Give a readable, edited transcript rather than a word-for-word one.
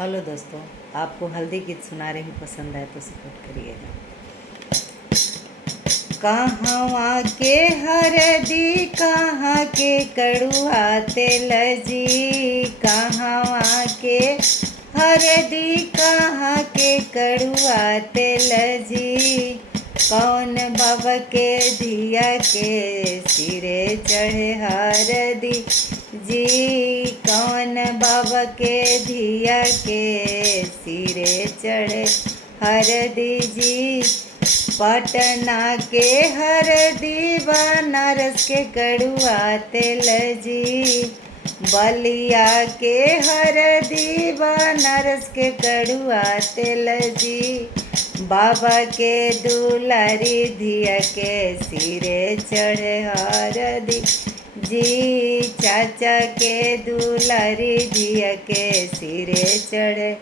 Hello दोस्तों, आपको हल्दी गीत सुना रही पसंद आए तो सपोर्ट करिएगा। कहाँ के हरदी कहाँ के कड़ुआ तेल जी, कहाँ के हरदी कहाँ के कड़ुआ तेल जी, कौन बाबा के धिया के सिरे चढ़े हरदी जी, कौन बाबा के धिया के सिरे चढ़े हरदी जी, पटना के हरदी बनारस के कड़ुआ तेल जी, बलिया के हरदी बनारस के कड़ुआ तेल जी, बाबा के दुलारी धिया के सिरे चढ़े हरदी जी, चाचा के दुलारी धिया के सिरे चढ़े